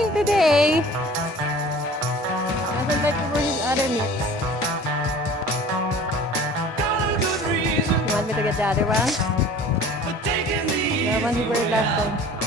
raining today. Doesn't like to wear his other mitts. You want me to get the other one? The one he wore last time.